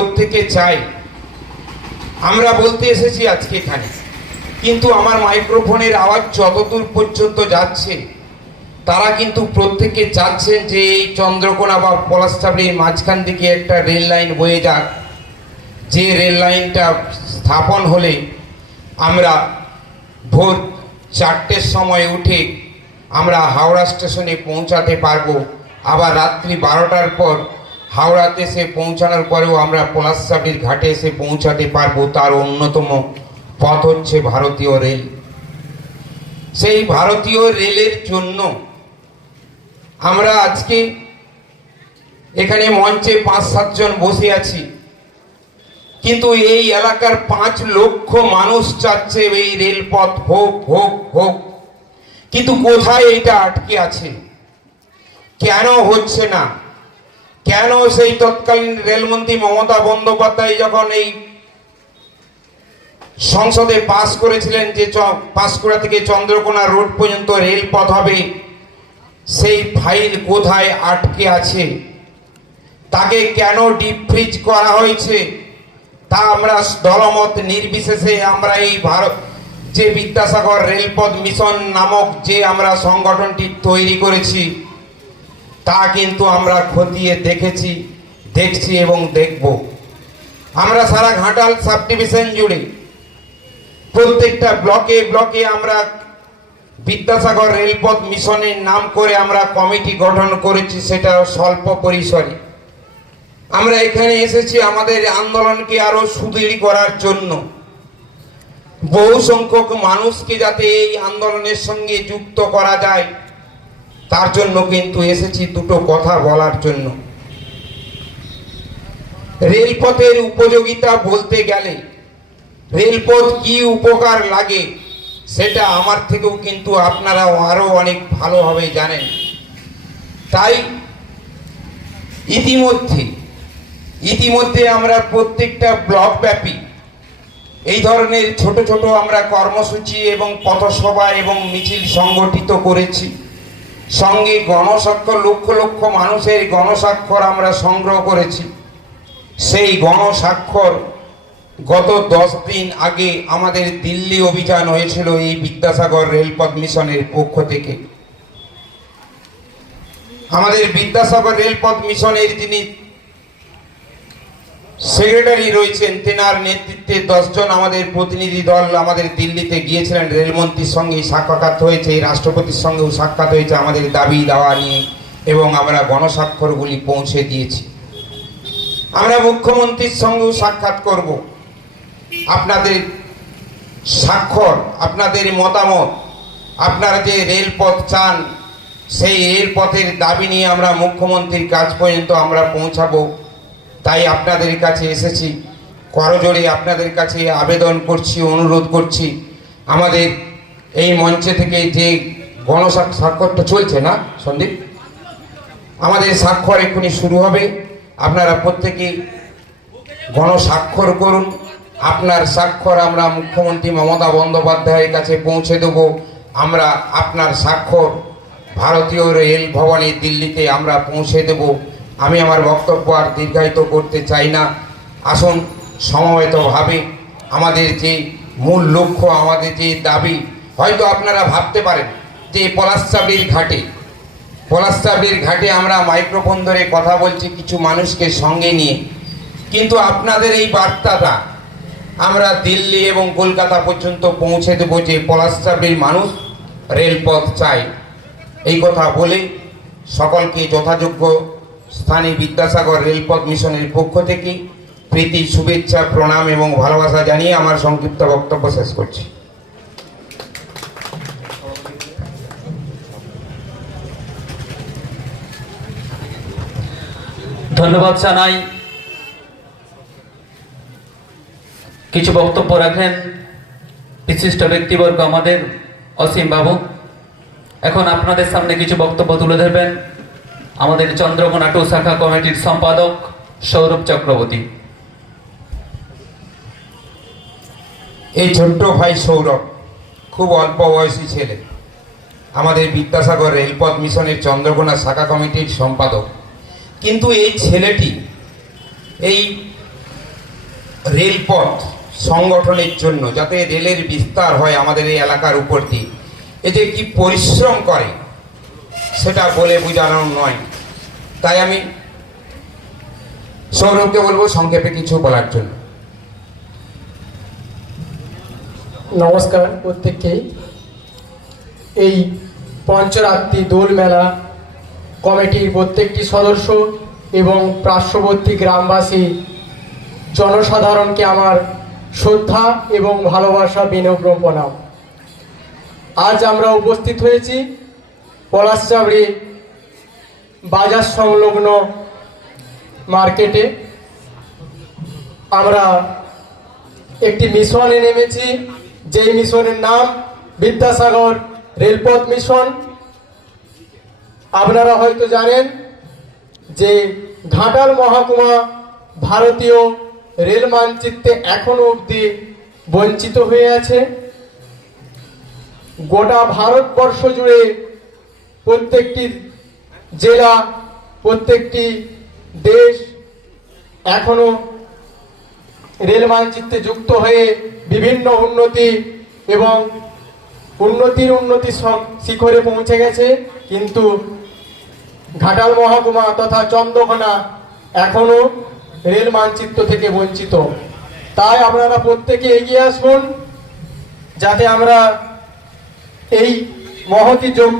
প্রত্যেকে চাই। আমরা বলতে এসেছি আজকে এখানে। কিন্তু আমার মাইক্রোফোনের আওয়াজ যতদূর পর্যন্ত যাচ্ছে, তারা কিন্তু প্রত্যেকে চাচ্ছেন যে এই চন্দ্রকোনা বা পলাশচাবড়ির মাঝখান থেকে একটা রেল লাইন বয়ে যাক। যে রেল লাইনটা স্থাপন হলে আমরা ভোর চারটের সময় উঠে আমরা হাওড়া স্টেশনে পৌঁছাতে পারব। আবার রাত্রি বারোটার পর হাওড়াতে এসে পৌঁছানোর পরেও আমরা পলাশচাবড়ির ঘাটে এসে পৌঁছাতে পারব, তার অন্যতম পথ হচ্ছে ভারতীয় রেল। সেই ভারতীয় রেলের জন্য আমরা আজকে এখানে মঞ্চে পাঁচ সাতজন বসে আছি। কিন্তু এই এলাকার পাঁচ লক্ষ মানুষ চাচ্ছে এই রেলপথ হোক হোক হোক। কিন্তু কোথায় এটা আটকে আছে? কেন হচ্ছে না? কেন সেই তৎকালীন রেলমন্ত্রী মমতা বন্দ্যোপাধ্যায় যখন এই সংসদে পাস করেছিলেন যে পাঁশকুড়া থেকে চন্দ্রকোনা রোড পর্যন্ত রেলপথ হবে, সেই ফাইল কোথায় আটকে আছে? তাকে কেন ডিপ ফ্রিজ করা হয়েছে? তা আমরা দলমত নির্বিশেষে আমরা এই ভারত, যে বিদ্যাসাগর রেলপথ মিশন নামক যে আমরা সংগঠনটি তৈরি করেছি তা কিন্তু আমরা খতিয়ে দেখেছি, দেখছি এবং দেখব। আমরা সারা ঘাটাল সাব ডিভিশন জুড়ে প্রত্যেকটা ব্লকে ব্লকে আমরা বিদ্যাসাগর রেলপথ মিশনের নাম করে আমরা কমিটি গঠন করেছি, সেটা স্বল্প পরিসরে। আমরা এখানে এসেছি আমাদের আন্দোলনকে আরও সুদৃঢ় করার জন্য। বহু সংখ্যক মানুষকে যাতে এই আন্দোলনের সঙ্গে যুক্ত করা যায়। তার জন্য কিন্তু এসেছি দুটো কথা বলার জন্য। রেলপথের উপযোগিতা বলতে গেলে, রেলপথ কি উপকার লাগে সেটা আমার থেকেও কিন্তু আপনারা আরও অনেক ভালোভাবে জানেন। তাই ইতিমধ্যে ইতিমধ্যে আমরা প্রত্যেকটা ব্লক ব্যাপী এই ধরনের ছোট ছোট আমরা কর্মসূচি এবং পথসভা এবং মিছিল সংগঠিত করেছি। সঙ্গে গণস্বাক্ষর লক্ষ লক্ষ মানুষের গণস্বাক্ষর আমরা সংগ্রহ করেছি। সেই গণস্বাক্ষর গত দশ দিন আগে আমাদের দিল্লি অভিযান হয়েছিল এই বিদ্যাসাগর রেলপথ মিশনের পক্ষ থেকে। আমাদের বিদ্যাসাগর রেলপথ মিশনের যিনি সেক্রেটারি রয়েছেন, তেনার নেতৃত্বে দশজন আমাদের প্রতিনিধি দল আমাদের দিল্লিতে গিয়েছিলেন, রেলমন্ত্রীর সঙ্গে সাক্ষাৎ হয়েছে রাষ্ট্রপতির সঙ্গেও সাক্ষাৎ হয়েছে, আমাদের দাবি দাওয়া নিয়ে এবং আমরা গণস্বাক্ষরগুলি পৌঁছে দিয়েছি। আমরা মুখ্যমন্ত্রীর সঙ্গেও সাক্ষাৎ করব। আপনাদের স্বাক্ষর, আপনাদের মতামত, আপনারা যে রেলপথ চান, সেই রেলপথের দাবি নিয়ে আমরা মুখ্যমন্ত্রীর কাজ পর্যন্ত আমরা পৌঁছাবো। তাই আপনাদের কাছে এসেছি। করজোড়ে আপনাদের কাছে আবেদন করছি, অনুরোধ করছি। আমাদের এই মঞ্চে থেকে যে গণস্বাক্ষরটা চলছে না, সন্দীপ? আমাদের স্বাক্ষর এক্ষুনি শুরু হবে। আপনারা প্রত্যেকে গণস্বাক্ষর করুন। আপনার স্বাক্ষর আমরা মুখ্যমন্ত্রী মমতা বন্দ্যোপাধ্যায়ের কাছে পৌঁছে দেব। আমরা আপনার স্বাক্ষর ভারতীয় রেল ভবনে দিল্লিতে আমরা পৌঁছে দেব। আমি আমার বক্তব্য আর দীর্ঘায়িত করতে চাই না। আসুন, সমবেতভাবে আমাদের যে মূল লক্ষ্য, আমাদের যে দাবি, হয়তো আপনারা ভাবতে পারেন যে পলাশচাবড়ির ঘাটে পলাশচাবড়ির ঘাটে আমরা মাইক্রোফোন ধরে কথা বলছি কিছু মানুষকে সঙ্গে নিয়ে। কিন্তু আপনাদের এই বার্তাটা আমরা দিল্লি এবং কলকাতা পর্যন্ত পৌঁছে দেবো যে পলাশচাবড়ির মানুষ রেলপথ চাই এই কথা বলে সকলকে যথাযোগ্য স্থানে বিদ্যাসাগর রেলপথ মিশনের পক্ষ থেকে প্রীতি, শুভেচ্ছা, প্রণাম এবং ভালোবাসা জানিয়ে আমার সংক্ষিপ্ত বক্তব্য শেষ করছি। ধন্যবাদ জানাই। কিছু বক্তব্য রাখেন বিশিষ্ট ব্যক্তিবর্গ আমাদের অসীম বাবু। এখন আপনাদের সামনে কিছু বক্তব্য তুলে ধরবেন। আমাদের চন্দ্রকোনা টু শাখা কমিটির সম্পাদক সৌরভ চক্রবর্তী। এই ছোট্ট ভাই সৌরভ, খুব অল্প বয়সী ছেলে, আমাদের বিদ্যাসাগর রেলপথ মিশনের চন্দ্রকোনা শাখা কমিটির সম্পাদক। কিন্তু এই ছেলেটি এই রেলপথ সংগঠনের জন্য যাতে রেলের বিস্তার হয় আমাদের এই এলাকার উপর দিয়ে, এ যে কি পরিশ্রম করে, সেটা বলে বোঝানো নয়। তাই আমি সৌরভকে বলব সংক্ষেপে কিছু বলার জন্য। নমস্কার প্রত্যেককেই। এই পঞ্চরাত্রি দোল মেলা কমিটির প্রত্যেকটি সদস্য এবং পার্শ্ববর্তী গ্রামবাসী, জনসাধারণকে আমার শ্রদ্ধা এবং ভালোবাসা বিনম্র প্রণাম। আজ আমরা উপস্থিত হয়েছি পলাশচাবড়ি বাজার সংলগ্ন মার্কেটে আমরা একটি মিশনে নেমেছি, যেই মিশনের নাম বিদ্যাসাগর রেলপথ মিশন। আপনারা হয়তো জানেন যে ঘাটাল মহাকুমা ভারতীয় রেল মানচিত্রে এখনও অবধি বঞ্চিত হয়ে আছে। গোটা ভারতবর্ষ জুড়ে প্রত্যেকটি জেলা, প্রত্যেকটি দেশ এখনও রেল মানচিত্রে যুক্ত হয়ে বিভিন্ন উন্নতি এবং উন্নতির উন্নতি শিখরে পৌঁছে গেছে। কিন্তু ঘাটাল মহকুমা তথা চন্দ্রকোনা এখনও রেল মানচিত্র থেকে বঞ্চিত। তাই আপনারা প্রত্যেকে এগিয়ে আসুন, যাতে আমরা এই মহতি যোগ্য